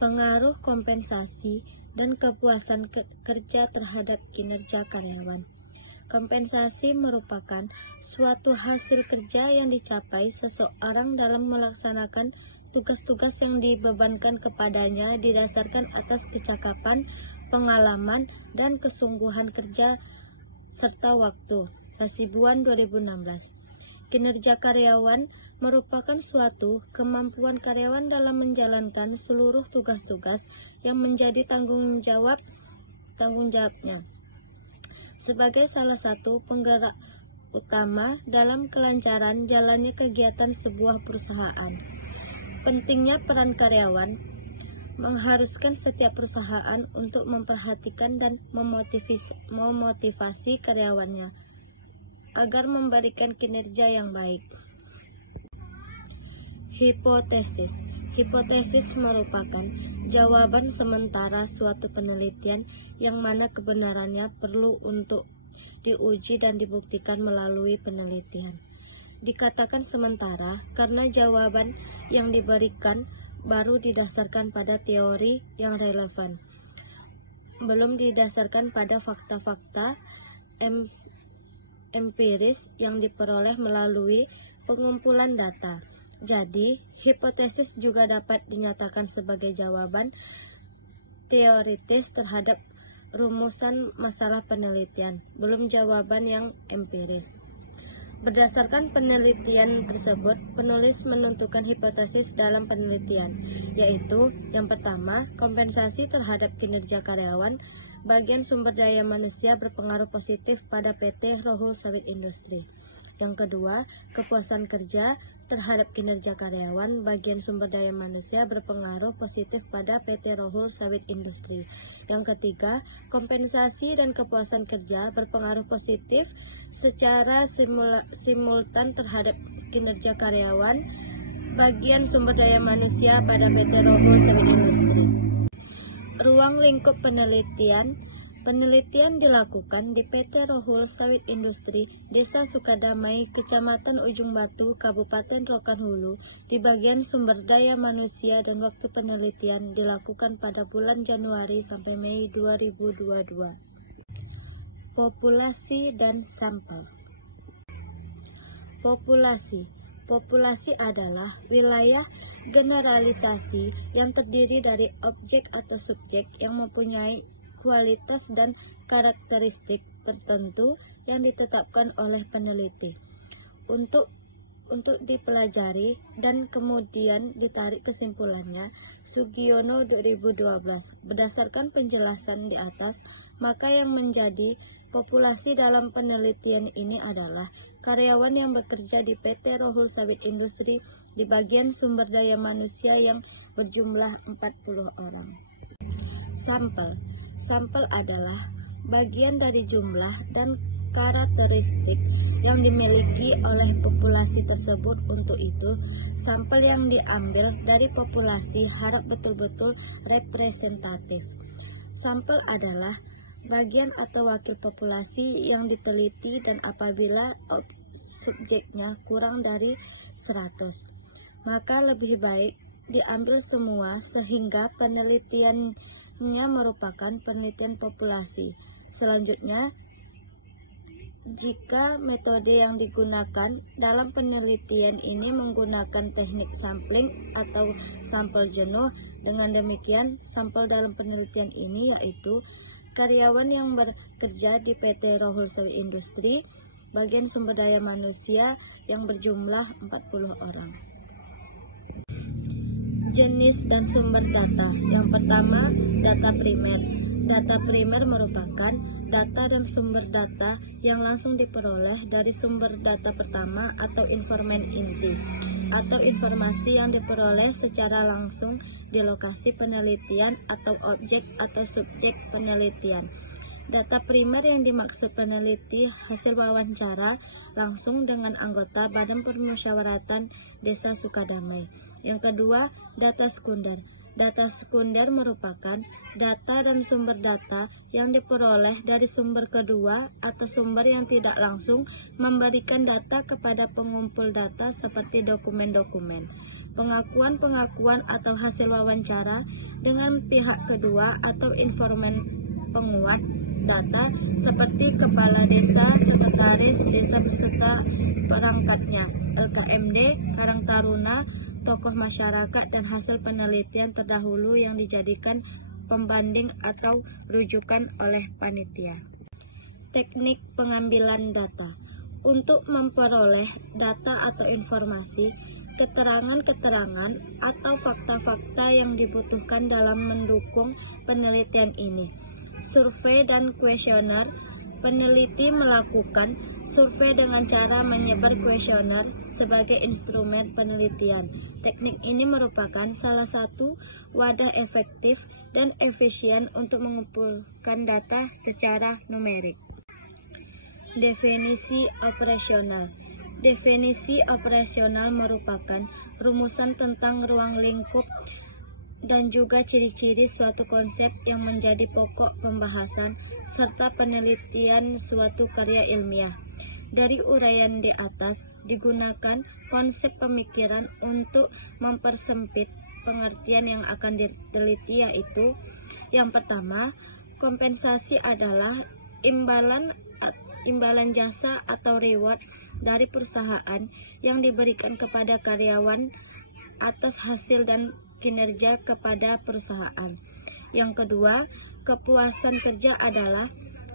Pengaruh kompensasi dan kepuasan kerja terhadap kinerja karyawan. Kompensasi merupakan suatu hasil kerja yang dicapai seseorang dalam melaksanakan tugas-tugas yang dibebankan kepadanya didasarkan atas kecakapan, pengalaman, dan kesungguhan kerja serta waktu. Hasibuan 2016. Kinerja karyawan merupakan suatu kemampuan karyawan dalam menjalankan seluruh tugas-tugas yang menjadi tanggung jawabnya sebagai salah satu penggerak utama dalam kelancaran jalannya kegiatan sebuah perusahaan. Pentingnya peran karyawan mengharuskan setiap perusahaan untuk memperhatikan dan memotivasi karyawannya agar memberikan kinerja yang baik. Hipotesis. Hipotesis merupakan jawaban sementara suatu penelitian yang mana kebenarannya perlu untuk diuji dan dibuktikan melalui penelitian. Dikatakan sementara karena jawaban yang diberikan baru didasarkan pada teori yang relevan, belum didasarkan pada fakta-fakta empiris yang diperoleh melalui pengumpulan data. Jadi, hipotesis juga dapat dinyatakan sebagai jawaban teoritis terhadap rumusan masalah penelitian, belum jawaban yang empiris. Berdasarkan penelitian tersebut, penulis menentukan hipotesis dalam penelitian, yaitu yang pertama, kompensasi terhadap kinerja karyawan, bagian sumber daya manusia berpengaruh positif pada PT Rohul Sawit Industri. Yang kedua, kepuasan kerja terhadap kinerja karyawan, bagian sumber daya manusia berpengaruh positif pada PT Rohul Sawit Industri. Yang ketiga, kompensasi dan kepuasan kerja berpengaruh positif secara simultan terhadap kinerja karyawan, bagian sumber daya manusia pada PT Rohul Sawit Industri. Ruang lingkup penelitian. Penelitian dilakukan di PT Rohul Sawit Industri, Desa Sukadamai, Kecamatan Ujung Batu, Kabupaten Rokan Hulu, di bagian sumber daya manusia, dan waktu penelitian dilakukan pada bulan Januari sampai Mei 2022. Populasi dan sampel. Populasi adalah wilayah generalisasi yang terdiri dari objek atau subjek yang mempunyai kualitas dan karakteristik tertentu yang ditetapkan oleh peneliti untuk dipelajari dan kemudian ditarik kesimpulannya. Sugiono 2012. Berdasarkan penjelasan di atas, maka yang menjadi populasi dalam penelitian ini adalah karyawan yang bekerja di PT Rohul Sawit Industri di bagian sumber daya manusia yang berjumlah 40 orang. Sampel adalah bagian dari jumlah dan karakteristik yang dimiliki oleh populasi tersebut. Untuk itu, sampel yang diambil dari populasi harap betul-betul representatif. Sampel adalah bagian atau wakil populasi yang diteliti, dan apabila subjeknya kurang dari 100, maka lebih baik diambil semua sehingga penelitiannya merupakan penelitian populasi. Selanjutnya, jika metode yang digunakan dalam penelitian ini menggunakan teknik sampling atau sampel jenuh, dengan demikian sampel dalam penelitian ini yaitu karyawan yang bekerja di PT Rohul Sawit Industri, bagian sumber daya manusia yang berjumlah 40 orang. Jenis dan sumber data. Yang pertama, data primer. Data primer merupakan data dan sumber data yang langsung diperoleh dari sumber data pertama atau informan inti, atau informasi yang diperoleh secara langsung di lokasi penelitian atau objek atau subjek penelitian. Data primer yang dimaksud peneliti hasil wawancara langsung dengan anggota Badan Permusyawaratan Desa Sukadamai. Yang kedua, data sekunder. Data sekunder merupakan data dan sumber data yang diperoleh dari sumber kedua atau sumber yang tidak langsung memberikan data kepada pengumpul data seperti dokumen-dokumen, pengakuan-pengakuan atau hasil wawancara dengan pihak kedua atau informan penguat data seperti kepala desa, sekretaris desa beserta perangkatnya, LKMD, Karang Taruna, tokoh masyarakat, dan hasil penelitian terdahulu yang dijadikan pembanding atau rujukan oleh panitia. Teknik pengambilan data. Untuk memperoleh data atau informasi, keterangan-keterangan atau fakta-fakta yang dibutuhkan dalam mendukung penelitian ini. Survei dan kuesioner. Peneliti melakukan survei dengan cara menyebar kuesioner sebagai instrumen penelitian. Teknik ini merupakan salah satu wadah efektif dan efisien untuk mengumpulkan data secara numerik. Definisi operasional. Definisi operasional merupakan rumusan tentang ruang lingkup dan juga ciri-ciri suatu konsep yang menjadi pokok pembahasan serta penelitian suatu karya ilmiah. Dari uraian di atas, digunakan konsep pemikiran untuk mempersempit pengertian yang akan diteliti, yaitu yang pertama, kompensasi adalah imbalan jasa atau reward dari perusahaan yang diberikan kepada karyawan atas hasil dan kinerja kepada perusahaan. Yang kedua, kepuasan kerja adalah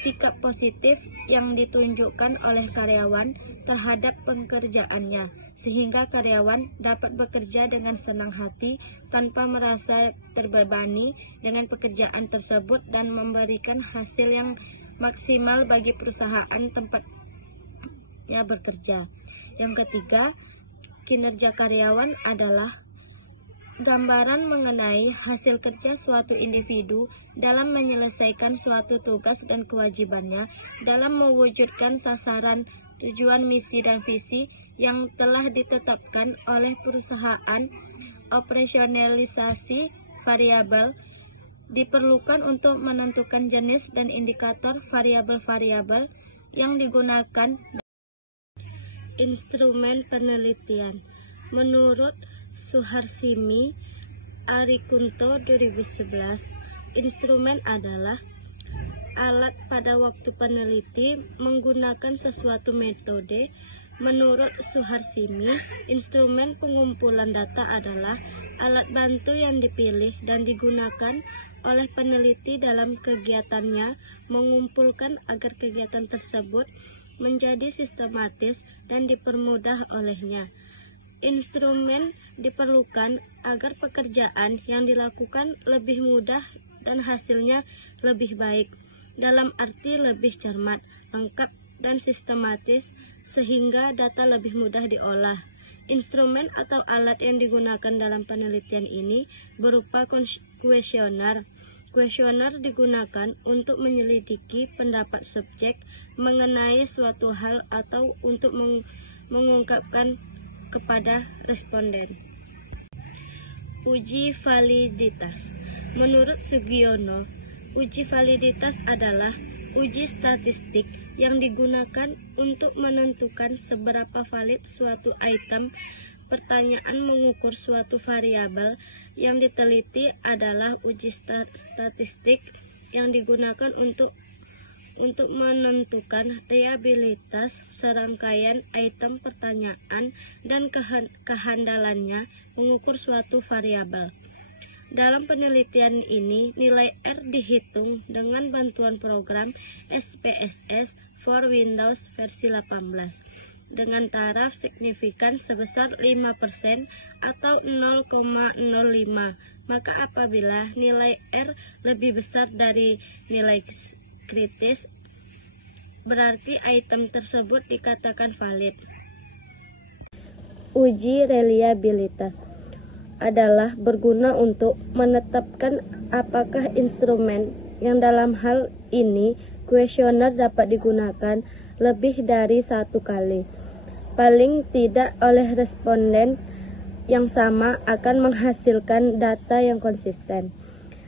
sikap positif yang ditunjukkan oleh karyawan terhadap pekerjaannya, sehingga karyawan dapat bekerja dengan senang hati tanpa merasa terbebani dengan pekerjaan tersebut dan memberikan hasil yang maksimal bagi perusahaan tempatnya bekerja. Yang ketiga, kinerja karyawan adalah gambaran mengenai hasil kerja suatu individu dalam menyelesaikan suatu tugas dan kewajibannya dalam mewujudkan sasaran, tujuan, misi, dan visi yang telah ditetapkan oleh perusahaan. Operasionalisasi variabel diperlukan untuk menentukan jenis dan indikator variabel-variabel yang digunakan. Instrumen penelitian. Menurut Suharsimi Arikunto 2011, instrumen adalah alat pada waktu peneliti menggunakan sesuatu metode. Menurut Suharsimi, instrumen pengumpulan data adalah alat bantu yang dipilih dan digunakan oleh peneliti dalam kegiatannya mengumpulkan agar kegiatan tersebut menjadi sistematis dan dipermudah olehnya. Instrumen diperlukan agar pekerjaan yang dilakukan lebih mudah dan hasilnya lebih baik, dalam arti lebih cermat, lengkap, dan sistematis, sehingga data lebih mudah diolah. Instrumen atau alat yang digunakan dalam penelitian ini berupa kuesioner. Kuesioner digunakan untuk menyelidiki pendapat subjek mengenai suatu hal atau untuk mengungkapkan kepada responden. Uji validitas. Menurut Sugiono, uji validitas adalah uji statistik yang digunakan untuk menentukan seberapa valid suatu item pertanyaan. Mengukur suatu variabel yang diteliti adalah uji statistik yang digunakan untuk menentukan reliabilitas serangkaian item pertanyaan dan kehandalannya mengukur suatu variabel. Dalam penelitian ini, nilai R dihitung dengan bantuan program SPSS for Windows versi 18 dengan taraf signifikan sebesar 5% atau 0,05. Maka apabila nilai R lebih besar dari nilai kritis, berarti item tersebut dikatakan valid. Uji reliabilitas adalah berguna untuk menetapkan apakah instrumen, yang dalam hal ini kuesioner, dapat digunakan lebih dari satu kali, paling tidak oleh responden yang sama akan menghasilkan data yang konsisten.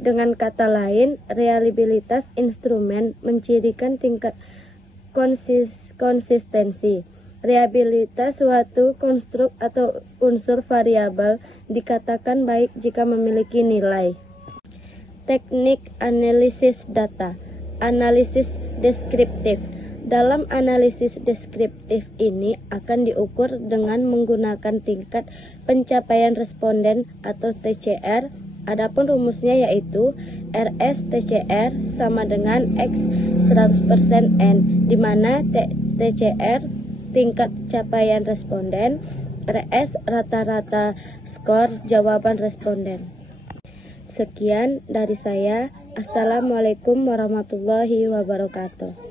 Dengan kata lain, reliabilitas instrumen mencirikan tingkat konsistensi. Reliabilitas suatu konstruk atau unsur variabel dikatakan baik jika memiliki nilai Teknik analisis data. Analisis deskriptif. Dalam analisis deskriptif ini akan diukur dengan menggunakan tingkat pencapaian responden atau TCR. Adapun rumusnya yaitu RS TCR sama dengan X 100% N, di mana TCR tingkat capaian responden, RS rata-rata skor jawaban responden. Sekian dari saya. Assalamualaikum warahmatullahi wabarakatuh.